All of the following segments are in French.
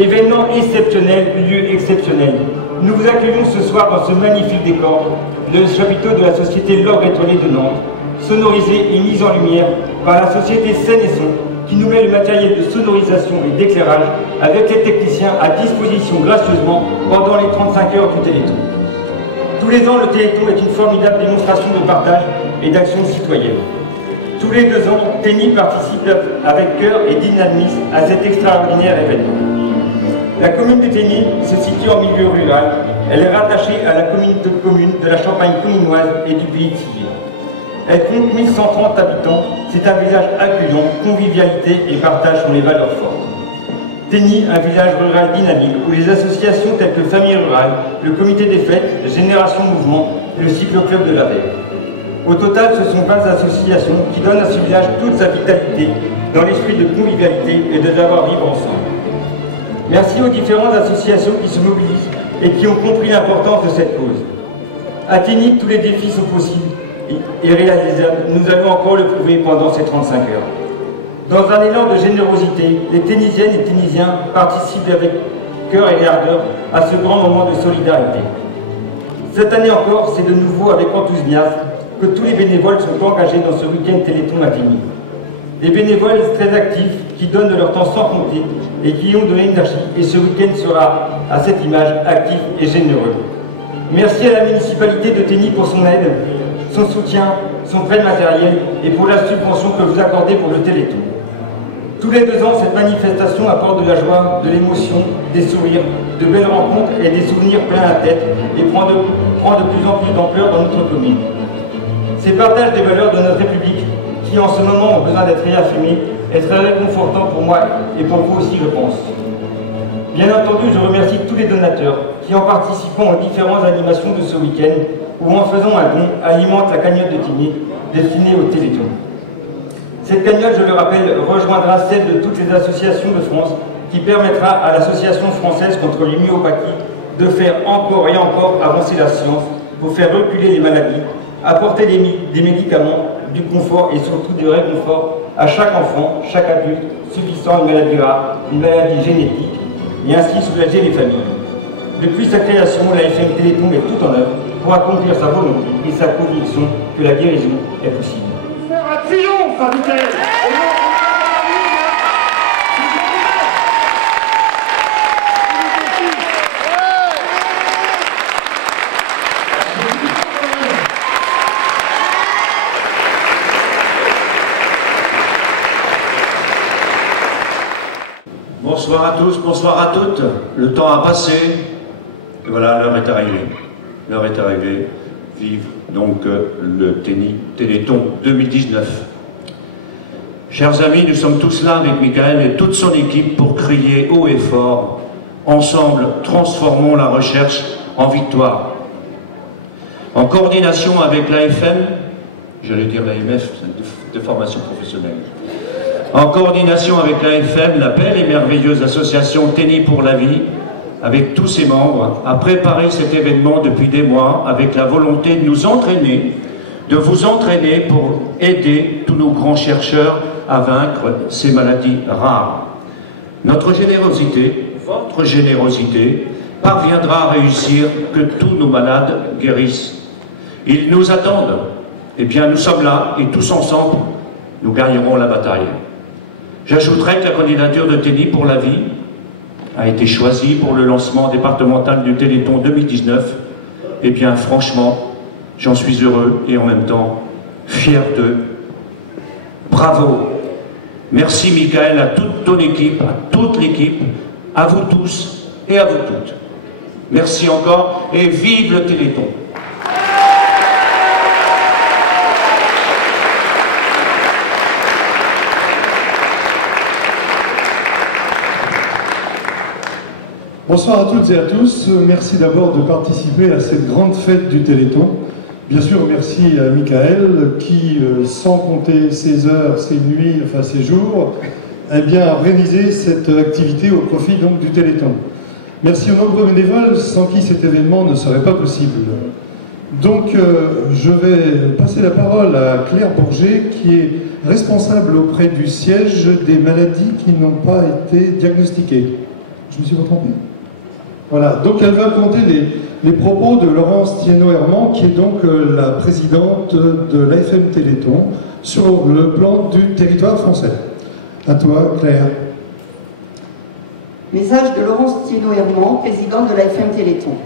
Événement exceptionnel, lieu exceptionnel. Nous vous accueillons ce soir dans ce magnifique décor, le chapiteau de la société L'Orgue Étoilé de Nantes, sonorisé et mis en lumière par la société Scène et Son, qui nous met le matériel de sonorisation et d'éclairage avec les techniciens à disposition gracieusement pendant les 35 heures du Téléthon. Tous les ans, le Téléthon est une formidable démonstration de partage et d'action citoyenne. Tous les 2 ans, TENI participe avec cœur et dynamisme à cet extraordinaire événement. La commune de TENI se situe en milieu rural. Elle est rattachée à la communauté de communes de la Champagne communoise et du Pays de Sillé. Elle compte 1130 habitants. C'est un village accueillant, convivialité et partage sont les valeurs fortes. TENI, un village rural dynamique où les associations telles que Famille Rurale, le Comité des Fêtes, Génération Mouvement et le Cyclo-Club de la Baie. Au total, ce sont 20 associations qui donnent à ce village toute sa vitalité dans l'esprit de convivialité et de savoir-vivre ensemble. Merci aux différentes associations qui se mobilisent et qui ont compris l'importance de cette cause. À TENI, tous les défis sont possibles et réalisables. Nous allons encore le prouver pendant ces 35 heures. Dans un élan de générosité, les Ténisiennes et Ténisiens participent avec cœur et ardeur à ce grand moment de solidarité. Cette année encore, c'est de nouveau avec enthousiasme que tous les bénévoles sont engagés dans ce week-end Téléthon à TENI. Des bénévoles très actifs qui donnent de leur temps sans compter et qui ont de l'énergie, et ce week-end sera à cette image actif et généreux. Merci à la municipalité de TENI pour son aide, son soutien, son prêt matériel et pour la subvention que vous accordez pour le Téléthon. Tous les 2 ans, cette manifestation apporte de la joie, de l'émotion, des sourires, de belles rencontres et des souvenirs plein la tête et prend de plus en plus d'ampleur dans notre commune. Ces partages des valeurs de notre République, qui en ce moment ont besoin d'être réaffirmés, est très réconfortant pour moi et pour vous aussi, je pense. Bien entendu, je remercie tous les donateurs qui, en participant aux différentes animations de ce week-end ou en faisant un don, alimentent la cagnotte de TENI destinée au Téléthon. Cette cagnotte, je le rappelle, rejoindra celle de toutes les associations de France qui permettra à l'Association française contre les myopathies de faire encore et encore avancer la science pour faire reculer les maladies, apporter des médicaments, du confort et surtout du réconfort à chaque enfant, chaque adulte subissant une maladie rare, une maladie génétique, et ainsi soulager les familles. Depuis sa création, la FM Téléthon met tout en œuvre pour accomplir sa volonté et sa conviction que la guérison est possible. Faire un triomphe avec elle. Bonsoir à tous, bonsoir à toutes. Le temps a passé, et voilà, l'heure est arrivée. L'heure est arrivée. Vive donc le TENI Téléthon 2019. Chers amis, nous sommes tous là avec Michael et toute son équipe pour crier haut et fort. Ensemble, transformons la recherche en victoire. En coordination avec l'AFM, j'allais dire l'AMF, de formation professionnelle. En coordination avec l'AFM, la belle et merveilleuse association TENI pour la vie, avec tous ses membres, a préparé cet événement depuis des mois avec la volonté de nous entraîner, de vous entraîner pour aider tous nos grands chercheurs à vaincre ces maladies rares. Notre générosité, votre générosité, parviendra à réussir que tous nos malades guérissent. Ils nous attendent. Eh bien, nous sommes là et tous ensemble, nous gagnerons la bataille. J'ajouterai que la candidature de TENI pour la vie a été choisie pour le lancement départemental du Téléthon 2019. Eh bien, franchement, j'en suis heureux et en même temps fier d'eux. Bravo! Merci Michael, à toute ton équipe, à toute l'équipe, à vous tous et à vous toutes. Merci encore et vive le Téléthon! Bonsoir à toutes et à tous. Merci d'abord de participer à cette grande fête du Téléthon. Bien sûr, merci à Michael qui, sans compter ses heures, ses nuits, enfin ses jours, a bien organisé cette activité au profit donc du Téléthon. Merci aux nombreux bénévoles sans qui cet événement ne serait pas possible. Donc, je vais passer la parole à Claire Bourget qui est responsable auprès du siège des maladies qui n'ont pas été diagnostiquées. Je me suis pas trompé. Voilà, donc elle va commenter les propos de Laurence Thienot-Herman, qui est donc la présidente de l'AFM Téléthon, sur le plan du territoire français. À toi, Claire. Message de Laurence Thienot-Herman, présidente de l'AFM Téléthon.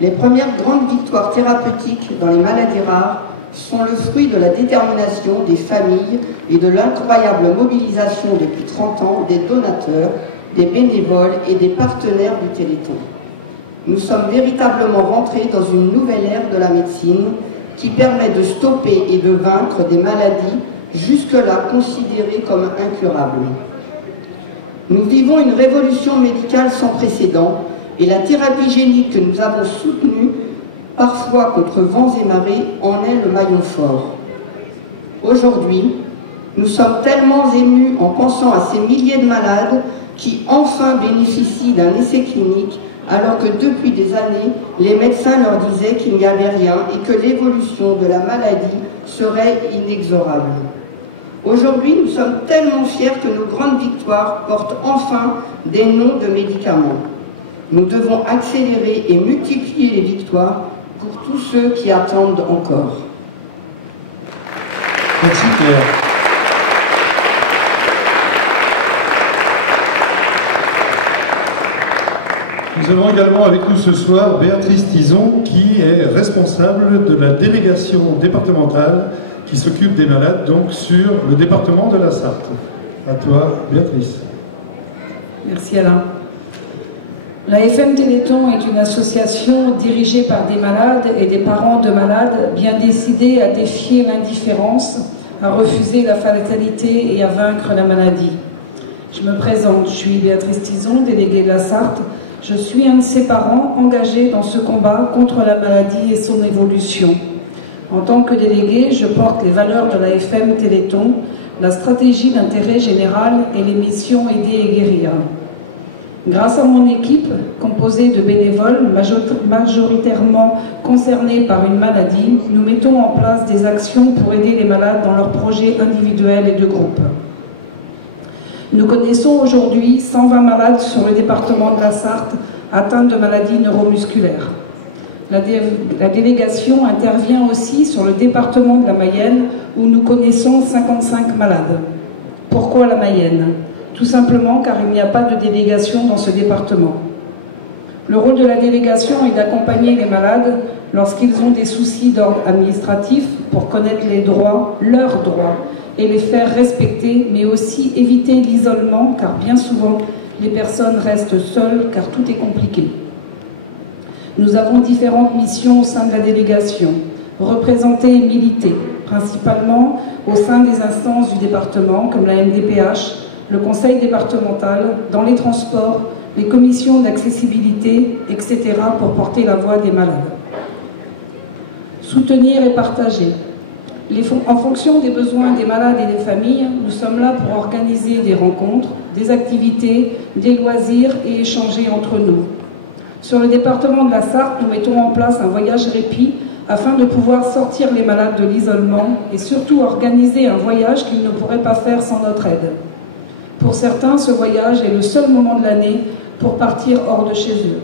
Les premières grandes victoires thérapeutiques dans les maladies rares sont le fruit de la détermination des familles et de l'incroyable mobilisation depuis 30 ans des donateurs, des bénévoles et des partenaires du Téléthon. Nous sommes véritablement rentrés dans une nouvelle ère de la médecine qui permet de stopper et de vaincre des maladies jusque-là considérées comme incurables. Nous vivons une révolution médicale sans précédent et la thérapie génique que nous avons soutenue, parfois contre vents et marées, en est le maillon fort. Aujourd'hui, nous sommes tellement émus en pensant à ces milliers de malades qui enfin bénéficient d'un essai clinique, alors que depuis des années, les médecins leur disaient qu'il n'y avait rien et que l'évolution de la maladie serait inexorable. Aujourd'hui, nous sommes tellement fiers que nos grandes victoires portent enfin des noms de médicaments. Nous devons accélérer et multiplier les victoires pour tous ceux qui attendent encore. Merci Claire. Nous avons également avec nous ce soir Béatrice Tison, qui est responsable de la délégation départementale qui s'occupe des malades, donc sur le département de la Sarthe. À toi, Béatrice. Merci Alain. La FM Téléthon est une association dirigée par des malades et des parents de malades bien décidés à défier l'indifférence, à refuser la fatalité et à vaincre la maladie. Je me présente, je suis Béatrice Tison, déléguée de la Sarthe. Je suis un de ces parents engagés dans ce combat contre la maladie et son évolution. En tant que déléguée, je porte les valeurs de la FM Téléthon, la stratégie d'intérêt général et les missions aider et guérir. Grâce à mon équipe, composée de bénévoles majoritairement concernés par une maladie, nous mettons en place des actions pour aider les malades dans leurs projets individuels et de groupe. Nous connaissons aujourd'hui 120 malades sur le département de la Sarthe atteints de maladies neuromusculaires. La délégation intervient aussi sur le département de la Mayenne où nous connaissons 55 malades. Pourquoi la Mayenne ? Tout simplement car il n'y a pas de délégation dans ce département. Le rôle de la délégation est d'accompagner les malades lorsqu'ils ont des soucis d'ordre administratif pour connaître les droits, leurs droits, et les faire respecter, mais aussi éviter l'isolement, car bien souvent, les personnes restent seules, car tout est compliqué. Nous avons différentes missions au sein de la délégation, représenter et militer, principalement au sein des instances du département, comme la MDPH, le conseil départemental, dans les transports, les commissions d'accessibilité, etc., pour porter la voix des malades. Soutenir et partager. En fonction des besoins des malades et des familles, nous sommes là pour organiser des rencontres, des activités, des loisirs et échanger entre nous. Sur le département de la Sarthe, nous mettons en place un voyage répit afin de pouvoir sortir les malades de l'isolement et surtout organiser un voyage qu'ils ne pourraient pas faire sans notre aide. Pour certains, ce voyage est le seul moment de l'année pour partir hors de chez eux.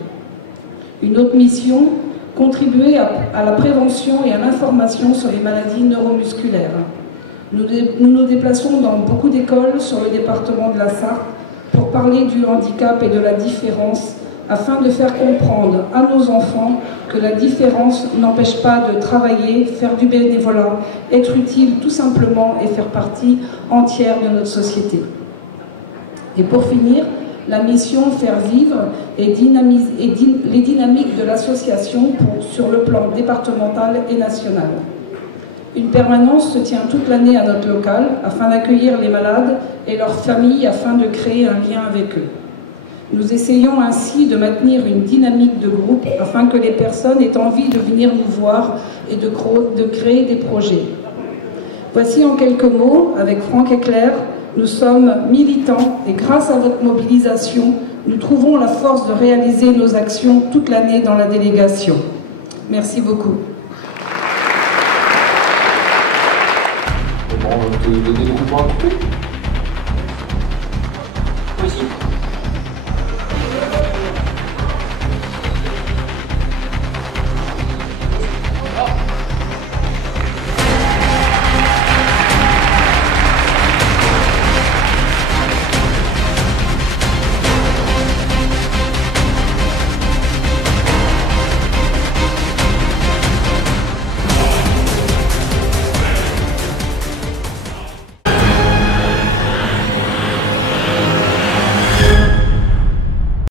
Une autre mission, contribuer à la prévention et à l'information sur les maladies neuromusculaires. Nous nous déplaçons dans beaucoup d'écoles sur le département de la Sarthe pour parler du handicap et de la différence afin de faire comprendre à nos enfants que la différence n'empêche pas de travailler, faire du bénévolat, être utile tout simplement et faire partie entière de notre société. Et pour finir, la mission faire vivre et les dynamiques de l'association sur le plan départemental et national. Une permanence se tient toute l'année à notre local afin d'accueillir les malades et leurs familles afin de créer un lien avec eux. Nous essayons ainsi de maintenir une dynamique de groupe afin que les personnes aient envie de venir nous voir et de créer des projets. Voici en quelques mots, avec Franck et Claire, nous sommes militants et grâce à votre mobilisation, nous trouvons la force de réaliser nos actions toute l'année dans la délégation. Merci beaucoup. Comment te donner le coup pour un coupé ?